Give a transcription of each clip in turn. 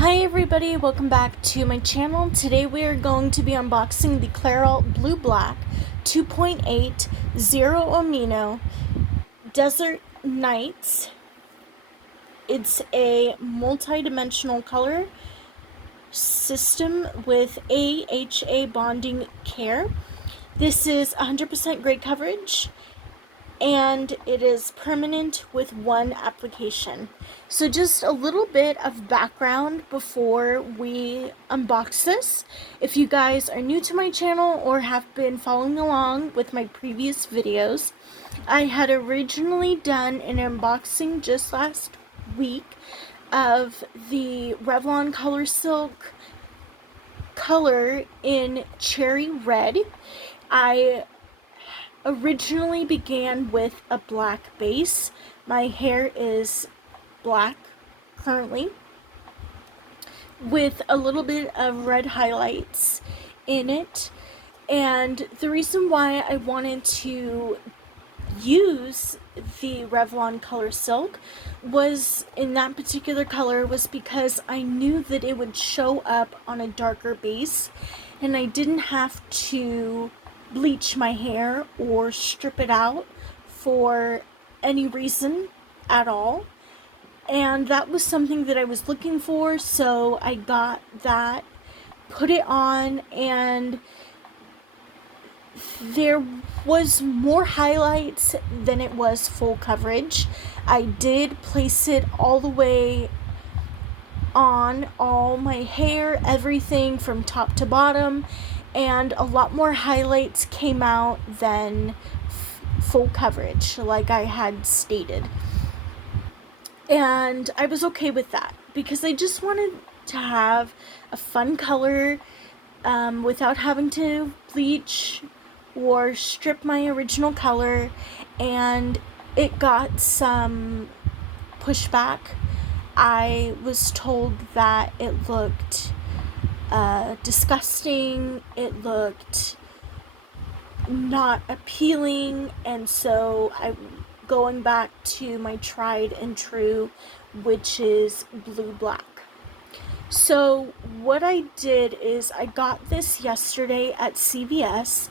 Hi everybody, welcome back to my channel. Today we are going to be unboxing the CLAIROL Blue Black 2.8 Zero Amino Desert Nights. It's a multi-dimensional color system with AHA bonding care. This is 100% gray coverage, and it is permanent with one application. So just a little bit of background before we unbox this. If you guys are new to my channel or have been following along with my previous videos, I had originally done an unboxing just last week of the Revlon Color Silk color in cherry red. I originally began with a black base. My hair is black currently, with a little bit of red highlights in it. And the reason why I wanted to use the Revlon Color Silk was in that particular color was because I knew that it would show up on a darker base and I didn't have to bleach my hair or strip it out for any reason at all. And that was something that I was looking for, so I got that, put it on, and there was more highlights than it was full coverage. I did place it all the way on all my hair, everything from top to bottom, and a lot more highlights came out than full coverage, like I had stated. And I was okay with that because I just wanted to have a fun color without having to bleach or strip my original color. And it got some pushback. I was told that it looked disgusting, it looked not appealing, and so I'm going back to my tried and true, which is blue black. So what I did is I got this yesterday at CVS,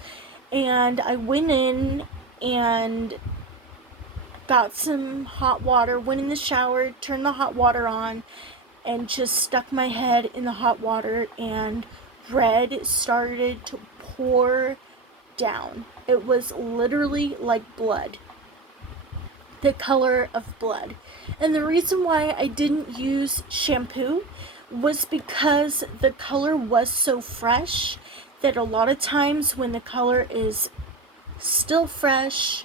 and I went in and got some hot water, went in the shower, turned the hot water on, and just stuck my head in the hot water, and red started to pour down. It was literally like blood, the color of blood. And the reason why I didn't use shampoo was because the color was so fresh that a lot of times when the color is still fresh,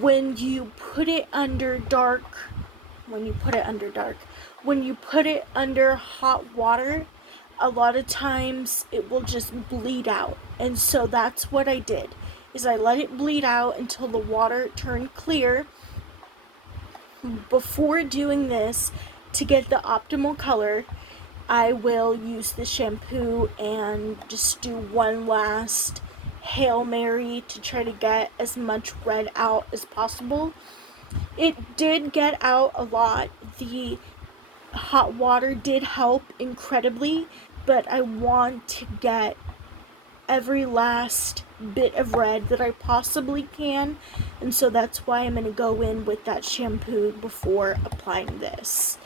when you put it under hot water, a lot of times it will just bleed out. And so that's what I did, is I let it bleed out until the water turned clear. Before doing this, to get the optimal color, I will use the shampoo and just do one last Hail Mary to try to get as much red out as possible. It did get out a lot. The hot water did help incredibly, but I want to get every last bit of red that I possibly can, and so that's why I'm going to go in with that shampoo before applying this.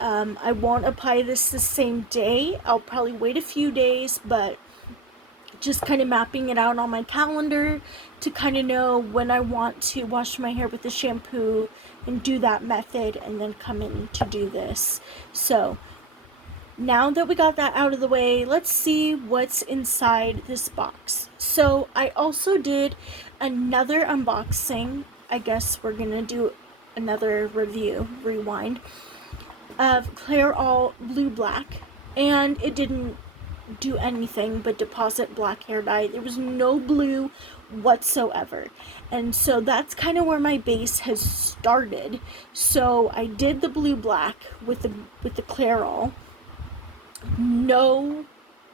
I won't apply this the same day. I'll probably wait a few days, but just kind of mapping it out on my calendar to kind of know when I want to wash my hair with the shampoo and do that method, and then come in to do this. So now that we got that out of the way, let's see what's inside this box. So I also did another unboxing. I guess we're gonna do another rewind of CLAIROL Blue Black, and it didn't do anything but deposit black hair dye. There was no blue whatsoever, and so that's kind of where my base has started. So I did the blue black with the CLAIROL, no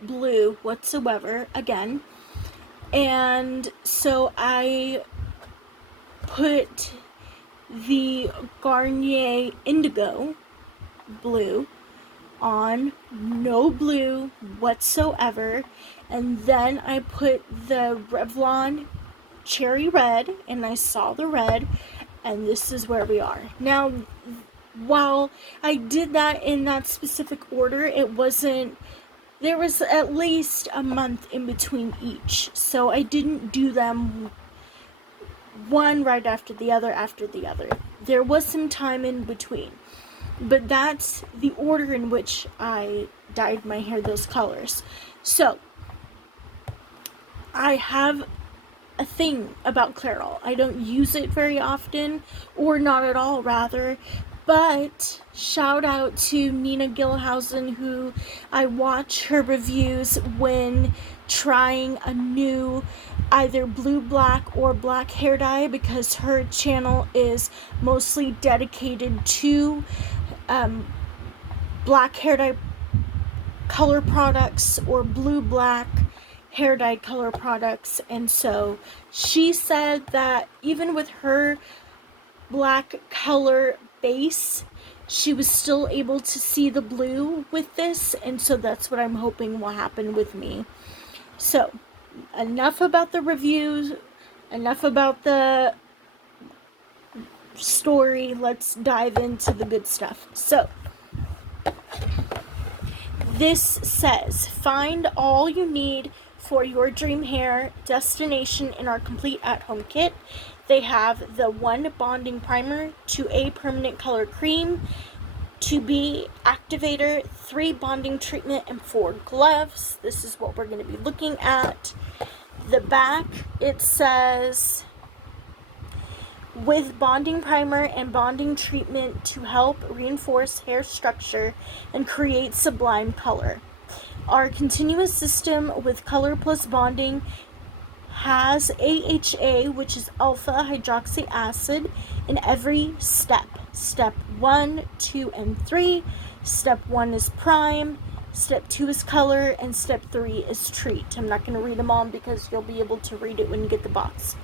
blue whatsoever again, and so I put the Garnier Indigo blue on, no blue whatsoever, and then I put the Revlon Cherry Red, and I saw the red, and this is where we are. Now, while I did that in that specific order, there was at least a month in between each, so I didn't do them one right after the other. There was some time in between, but that's the order in which I dyed my hair those colors. So I have a thing about Clairol. I don't use it very often, or not at all rather, but shout out to Nina Gilhausen, who I watch her reviews when trying a new either blue, black, or black hair dye, because her channel is mostly dedicated to black hair dye color products or blue, black hair dye color products. And so she said that even with her black color base, she was still able to see the blue with this, and so that's what I'm hoping will happen with me. So enough about the reviews, enough about the story. Let's dive into the good stuff. So this says, find all you need for your dream hair destination in our complete at-home kit. They have the 1 bonding primer, 2A permanent color cream, 2B activator, 3 bonding treatment, and 4 gloves. This is what we're going to be looking at. The back, it says, with bonding primer and bonding treatment to help reinforce hair structure and create sublime color. Our continuous system with color plus bonding has AHA, which is alpha hydroxy acid, in every step. Step 1, 2, and 3. Step 1 is prime, step 2 is color, and step 3 is treat. I'm not going to read them all because you'll be able to read it when you get the box.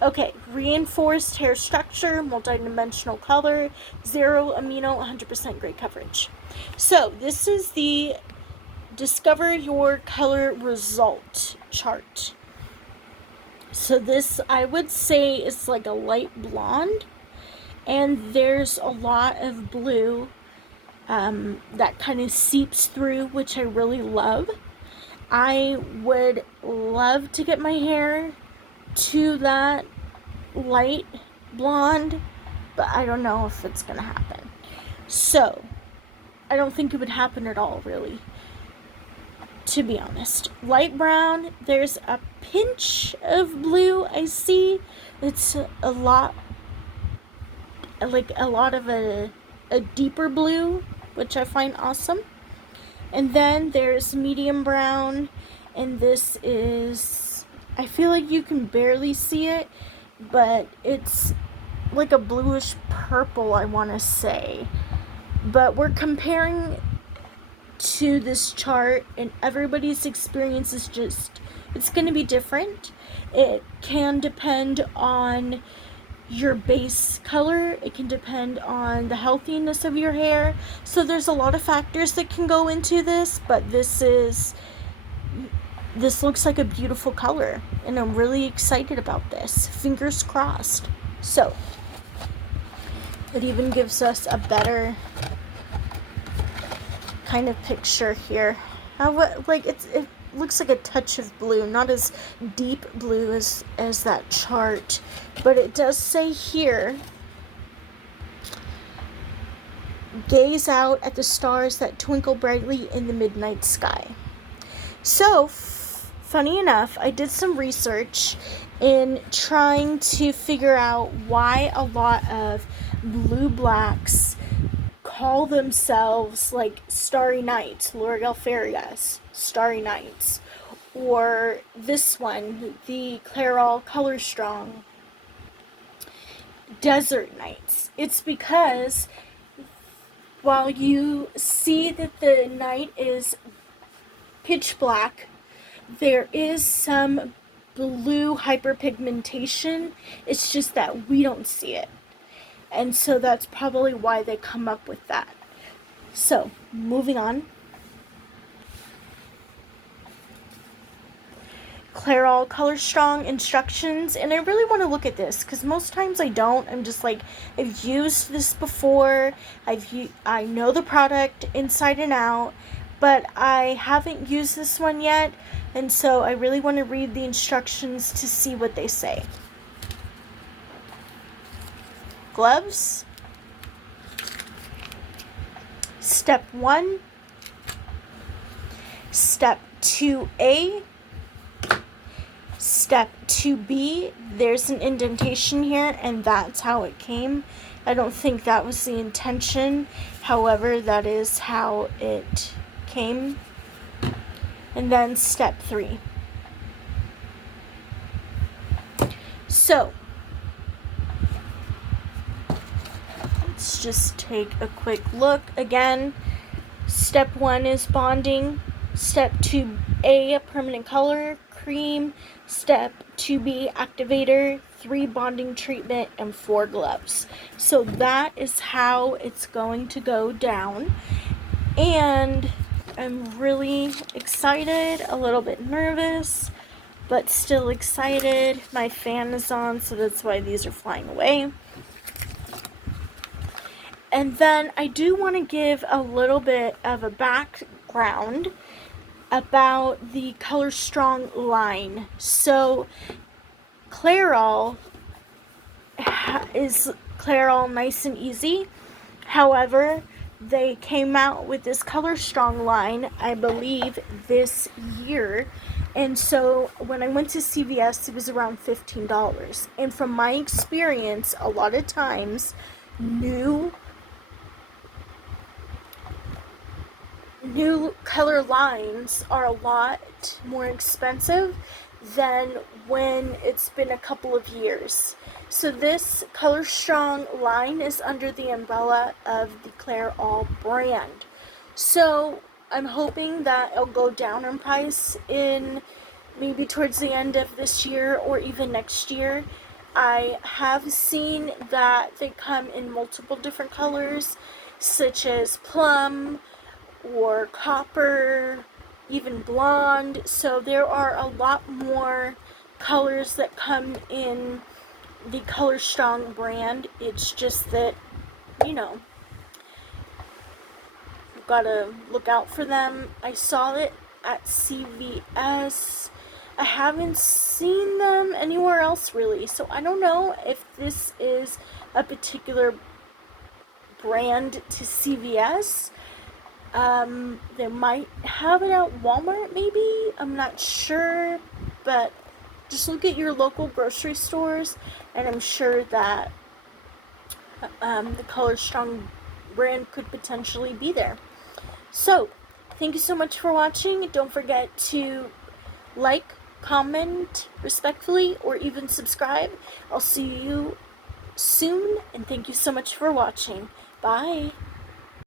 Okay, reinforced hair structure, multi-dimensional color, 0 amino, 100% gray coverage. So this is the Discover Your Color Result chart. So this, I would say, is like a light blonde, and there's a lot of blue that kind of seeps through, which I really love. I would love to get my hair to that light blonde, but I don't know if it's gonna happen. So I don't think it would happen at all, really, to be honest. Light brown, there's a pinch of blue I see. It's a lot of a deeper blue, which I find awesome. And then there's medium brown, and this is, I feel like you can barely see it, but it's like a bluish purple, I want to say. But we're comparing to this chart, and everybody's experience is just, it's going to be different. It can depend on your base color, it can depend on the healthiness of your hair, so there's a lot of factors that can go into this, but this looks like a beautiful color, and I'm really excited about this. Fingers crossed. So it even gives us a better kind of picture here. It looks like a touch of blue, not as deep blue as that chart, but it does say here, gaze out at the stars that twinkle brightly in the midnight sky. So funny enough, I did some research in trying to figure out why a lot of blue blacks call themselves like Starry Nights, L'Oreal Farias, Starry Nights, or this one, the Clairol ColorStrong, Desert Nights. It's because while you see that the night is pitch black, there is some blue hyperpigmentation. It's just that we don't see it. And so that's probably why they come up with that. So, moving on. CLAIROL ColorStrong instructions, and I really want to look at this because most times I don't. I'm just like, I've used this before. I know the product inside and out, but I haven't used this one yet, and so I really want to read the instructions to see what they say. Gloves. Step 1. Step 2A. Step 2B, there's an indentation here, and that's how it came. I don't think that was the intention. However, that is how it came. And then step 3. So, let's just take a quick look again. Step 1 is bonding. Step 2A, permanent color, cream. Step 2B, activator, 3 bonding treatment, and 4 gloves. So that is how it's going to go down. And I'm really excited, a little bit nervous, but still excited. My fan is on, so that's why these are flying away. And then I do want to give a little bit of a background about the ColorStrong line. So CLAIROL is CLAIROL Nice and Easy. However, they came out with this ColorStrong line, I believe, this year. And so when I went to CVS, it was around $15. And from my experience, a lot of times, new color lines are a lot more expensive than when it's been a couple of years. So this ColorStrong line is under the umbrella of the CLAIROL brand. So I'm hoping that it'll go down in price in maybe towards the end of this year or even next year. I have seen that they come in multiple different colors, such as plum or copper, even blonde. So there are a lot more colors that come in the ColorStrong brand. It's just that, you know, you've got to look out for them. I saw it at CVS. I haven't seen them anywhere else really, so I don't know if this is a particular brand to CVS. They might have it at Walmart maybe, I'm not sure, but just look at your local grocery stores, and I'm sure that the ColorStrong brand could potentially be there. So, thank you so much for watching. Don't forget to like, comment respectfully, or even subscribe. I'll see you soon, and thank you so much for watching. Bye.